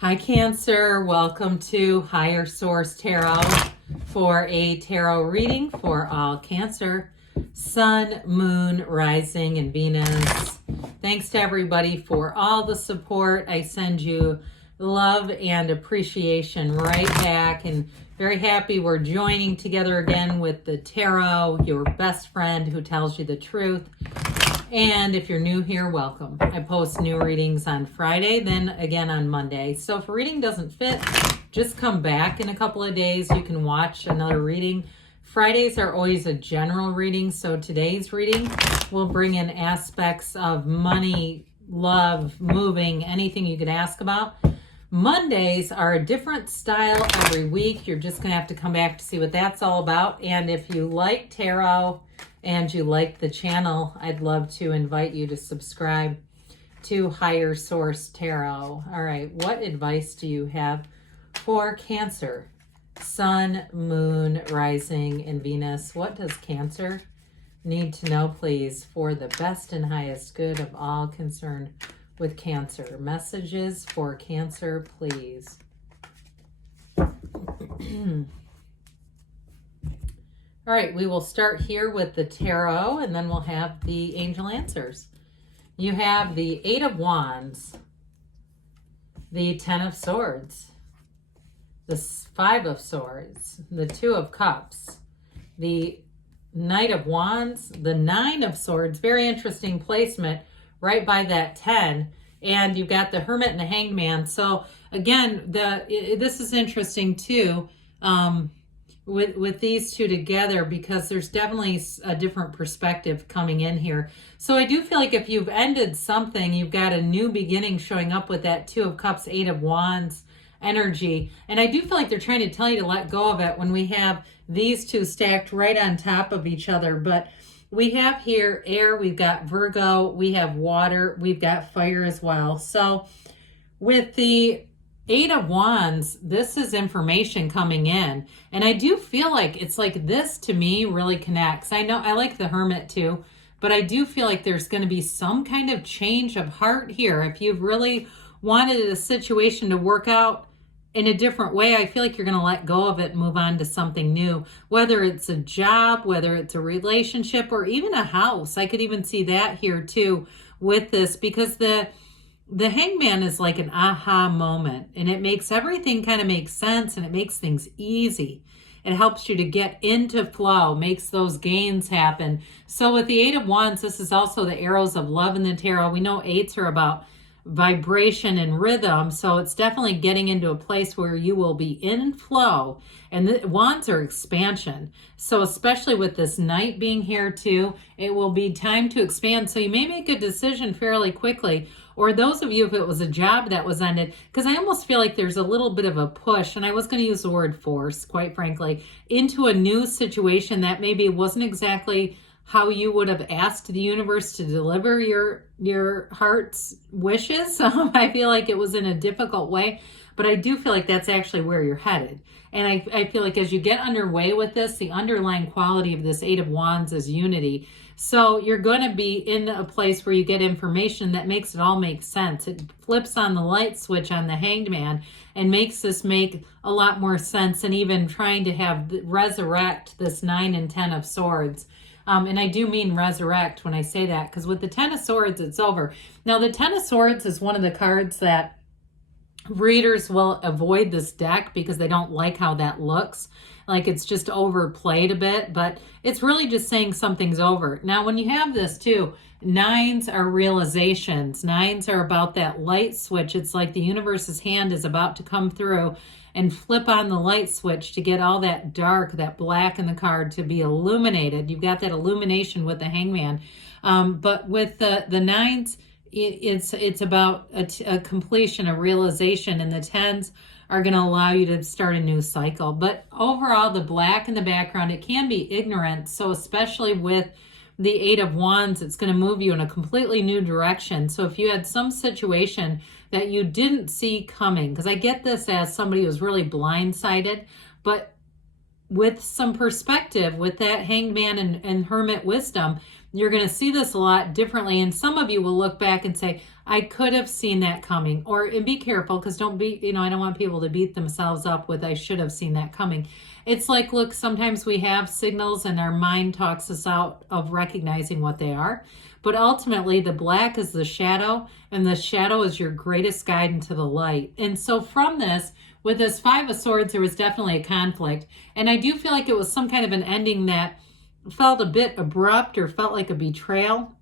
Hi Cancer, welcome to Higher Source Tarot for a tarot reading for all Cancer, Sun, Moon, Rising, and Venus. Thanks to everybody for all the support. I send you love and appreciation right back, and very happy we're joining together again with the tarot, your best friend who tells you the truth. And if you're new here, welcome. I post new readings on Friday, then again on Monday. So if a reading doesn't fit, just come back in a couple of days. You can watch another reading. Fridays are always a general reading, so today's reading will bring in aspects of money, love, moving, anything you could ask about. Mondays are a different style every week. You're just going to have to come back to see what that's all about. And if you like tarot and you like the channel, I'd love to invite you to subscribe to Higher Source Tarot. All right, what advice do you have for Cancer? Sun, Moon, Rising, and Venus. What does Cancer need to know, please, for the best and highest good of all concerned with Cancer? Messages for Cancer, please. All right, we will start here with the tarot, and then we'll have the angel answers. You have the Eight of Wands, the Ten of Swords, the Five of Swords, the Two of Cups, the Knight of Wands, the Nine of Swords. Very interesting placement right by that 10. And you've got the Hermit and the Hanged Man. So again, this is interesting too. With these two together, because there's definitely a different perspective coming in here. So I do feel like if you've ended something, you've got a new beginning showing up with that Two of Cups, Eight of Wands energy. And I do feel like they're trying to tell you to let go of it when we have these two stacked right on top of each other. But we have here air, we've got Virgo, we have water, we've got fire as well. So with the Eight of Wands, this is information coming in. And I do feel like it's like this to me really connects. I know I like the Hermit too, but I do feel like there's going to be some kind of change of heart here. If you've really wanted a situation to work out in a different way, I feel like you're going to let go of it and move on to something new. Whether it's a job, whether it's a relationship, or even a house. I could even see that here too with this, because the Hangman is like an aha moment, and it makes everything kind of make sense, and it makes things easy. It helps you to get into flow, makes those gains happen. So with the Eight of Wands, this is also the arrows of love in the tarot. We know eights are about vibration and rhythm, so it's definitely getting into a place where you will be in flow. And the wands are expansion, so especially with this Knight being here too, it will be time to expand. So you may make a decision fairly quickly, or those of you, if it was a job that was ended, because I almost feel like there's a little bit of a push, and I was going to use the word force, quite frankly, into a new situation that maybe wasn't exactly how you would have asked the universe to deliver your heart's wishes. I feel like it was in a difficult way, but I do feel like that's actually where you're headed. And I feel like as you get underway with this, the underlying quality of this Eight of Wands is unity. So you're going to be in a place where you get information that makes it all make sense. It flips on the light switch on the Hanged Man and makes this make a lot more sense, and even trying to resurrect this 9 and 10 of Swords. And I do mean resurrect when I say that, because with the Ten of Swords, it's over. Now, the Ten of Swords is one of the cards that readers will avoid this deck because they don't like how that looks. Like it's just overplayed a bit, but it's really just saying something's over. Now, when you have this too, nines are realizations. Nines are about that light switch. It's like the universe's hand is about to come through and flip on the light switch to get all that dark, that black in the card to be illuminated. You've got that illumination with the Hangman. But with the nines, it's about a completion, a realization, and the tens are going to allow you to start a new cycle. But overall, the black in the background, it can be ignorant. So especially with the Eight of Wands, it's going to move you in a completely new direction. So if you had some situation that you didn't see coming, because I get this as somebody who's really blindsided, but with some perspective, with that Hanged Man and Hermit wisdom, you're going to see this a lot differently. And some of you will look back and say, I could have seen that coming. And be careful, because don't be, I don't want people to beat themselves up with I should have seen that coming. It's like, look, sometimes we have signals and our mind talks us out of recognizing what they are. But ultimately, the black is the shadow, and the shadow is your greatest guide into the light. And so from this, with this Five of Swords, there was definitely a conflict. And I do feel like it was some kind of an ending that felt a bit abrupt or felt like a betrayal.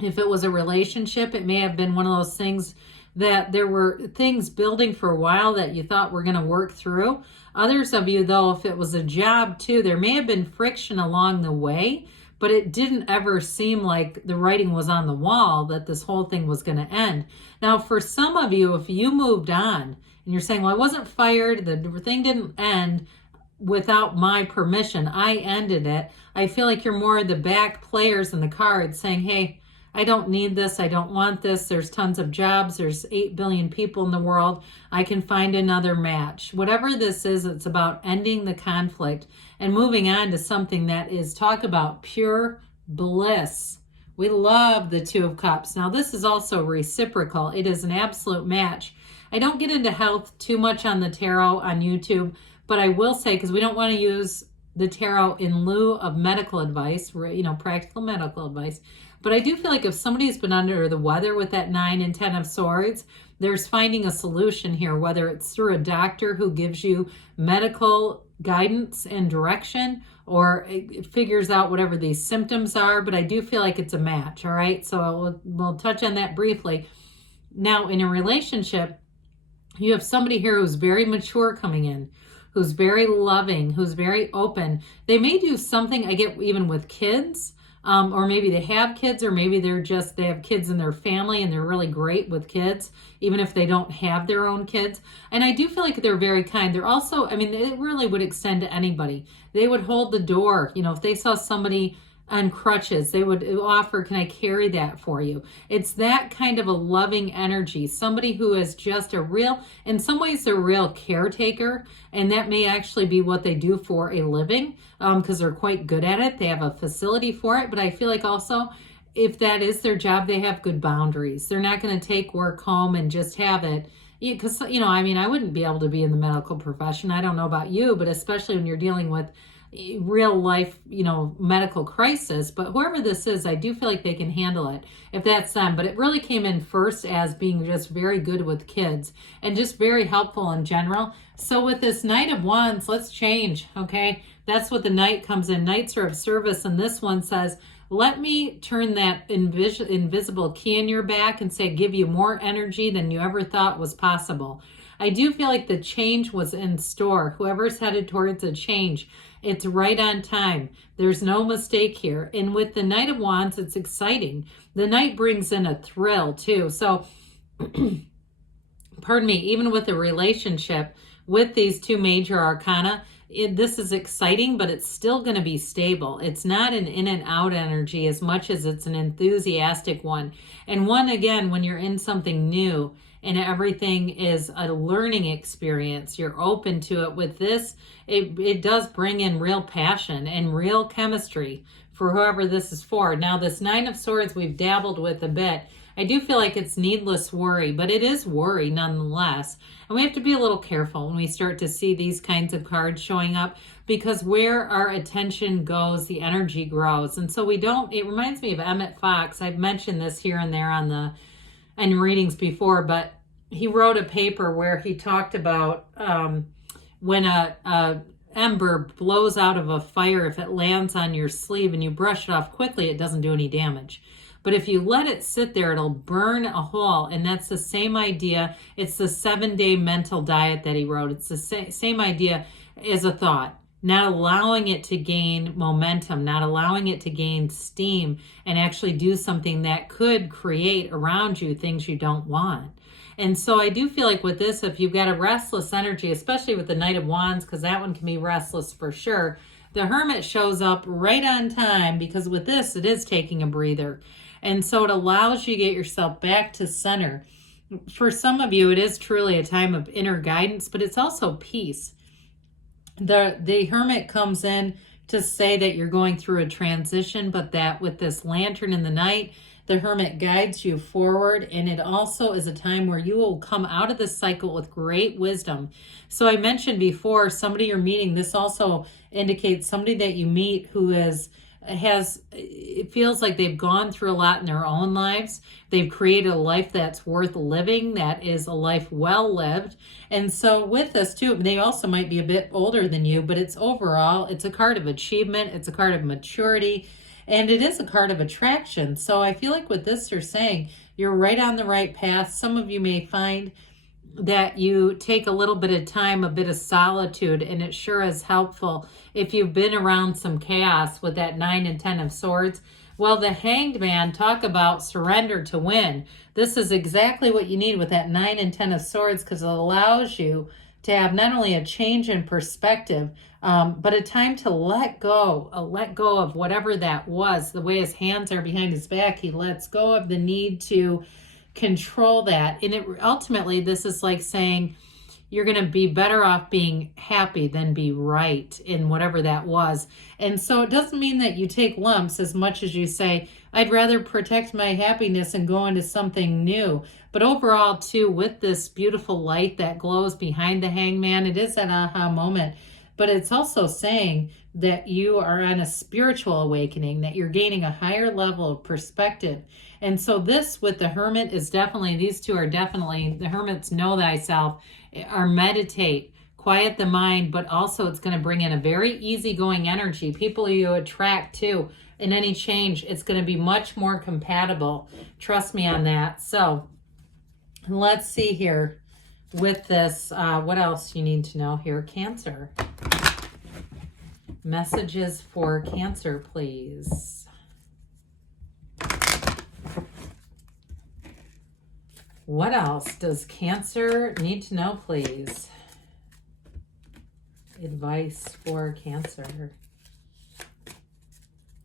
If it was a relationship, it may have been one of those things that there were things building for a while that you thought were going to work through. Others of you, though, if it was a job too, there may have been friction along the way, but it didn't ever seem like the writing was on the wall that this whole thing was going to end. Now, for some of you, if you moved on and you're saying, well, I wasn't fired, the thing didn't end without my permission, I ended it. I feel like you're more the back players in the cards saying, hey, I don't need this. I don't want this. There's tons of jobs. There's 8 billion people in the world. I can find another match. Whatever this is, it's about ending the conflict and moving on to something that is, talk about pure bliss. We love the Two of Cups. Now, this is also reciprocal. It is an absolute match. I don't get into health too much on the tarot on YouTube, but I will say, because we don't want to use the tarot in lieu of medical advice, practical medical advice. But I do feel like if somebody's been under the weather with that 9 and 10 of Swords, there's finding a solution here, whether it's through a doctor who gives you medical guidance and direction, or it figures out whatever these symptoms are. But I do feel like it's a match, all right? So we'll touch on that briefly. Now, in a relationship, you have somebody here who's very mature coming in, who's very loving, who's very open. They may do something, I get even with kids, or maybe they have kids, or maybe they have kids in their family and they're really great with kids, even if they don't have their own kids. And I do feel like they're very kind. They're also, it really would extend to anybody. They would hold the door. If they saw somebody on crutches, they would offer, can I carry that for you? It's that kind of a loving energy, somebody who is just in some ways they're a real caretaker, and that may actually be what they do for a living, because they're quite good at it. They have a facility for it. But I feel like also, if that is their job, they have good boundaries. They're not going to take work home and just have it. Because, I wouldn't be able to be in the medical profession. I don't know about you, but especially when you're dealing with real life, medical crisis. But whoever this is, I do feel like they can handle it if that's them. But it really came in first as being just very good with kids and just very helpful in general. So with this Knight of Wands, let's change, okay? That's what the Knight comes in. Knights are of service, and this one says, let me turn that invisible key in your back and say, give you more energy than you ever thought was possible. I do feel like the change was in store. Whoever's headed towards a change, it's right on time. There's no mistake here. And with the Knight of Wands, it's exciting. The Knight brings in a thrill too. So, pardon me, even with a relationship with these two major arcana, this is exciting, but it's still going to be stable. It's not an in and out energy as much as it's an enthusiastic one. And one, again, when you're in something new and everything is a learning experience, you're open to it. With this, it does bring in real passion and real chemistry for whoever this is for. Now, this Nine of Swords we've dabbled with a bit. I do feel like it's needless worry, but it is worry nonetheless. And we have to be a little careful when we start to see these kinds of cards showing up, because where our attention goes, the energy grows. And so it reminds me of Emmett Fox. I've mentioned this here and there in readings before, but he wrote a paper where he talked about when a ember blows out of a fire, if it lands on your sleeve and you brush it off quickly, it doesn't do any damage. But if you let it sit there, it'll burn a hole. And that's the same idea. It's the 7-day mental diet that he wrote. It's the same idea as a thought. Not allowing it to gain momentum, not allowing it to gain steam and actually do something that could create around you things you don't want. And so I do feel like with this, if you've got a restless energy, especially with the Knight of Wands, because that one can be restless for sure, the Hermit shows up right on time, because with this, it is taking a breather. And so it allows you to get yourself back to center. For some of you, it is truly a time of inner guidance, but it's also peace. The Hermit comes in to say that you're going through a transition, but that with this Lantern in the night, The Hermit guides you forward, and it also is a time where you will come out of this cycle with great wisdom. So I mentioned before, somebody you're meeting, this also indicates somebody that you meet who it feels like they've gone through a lot in their own lives. They've created a life that's worth living, that is a life well lived. And so with this too, they also might be a bit older than you, but it's overall, it's a card of achievement, it's a card of maturity, and it is a card of attraction. So I feel like with this, they're saying you're right on the right path. Some of you may find that you take a little bit of time, a bit of solitude, and it sure is helpful if you've been around some chaos with that 9 and 10 of Swords. Well, the Hanged Man, talk about surrender to win. This is exactly what you need with that 9 and 10 of Swords, because it allows you to have not only a change in perspective, but a time to let go of whatever that was. The way his hands are behind his back, he lets go of the need to control that. And ultimately, this is like saying you're going to be better off being happy than be right in whatever that was. And so it doesn't mean that you take lumps as much as you say, I'd rather protect my happiness and go into something new. But overall, too, with this beautiful light that glows behind the Hangman, it is an aha moment. But it's also saying that you are on a spiritual awakening, that you're gaining a higher level of perspective. And so this with the Hermit is definitely, these two are definitely, the Hermits know thyself, or meditate, quiet the mind, but also it's going to bring in a very easygoing energy. People you attract to in any change, it's going to be much more compatible. Trust me on that. So let's see here with this, what else you need to know here. Cancer. Messages for Cancer, please. What else does Cancer need to know, please? Advice for Cancer.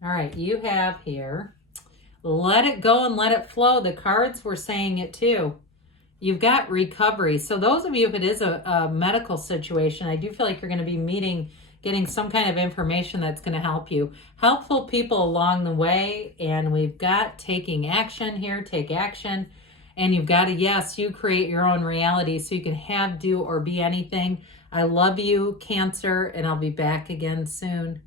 All right, you have here, let it go and let it flow. The cards were saying it too. You've got recovery. So those of you, if it is a medical situation, I do feel like you're going to be getting some kind of information that's going to help you. Helpful people along the way. And we've got taking action here, take action. And you've got to, yes, you create your own reality so you can have, do, or be anything. I love you, Cancer, and I'll be back again soon.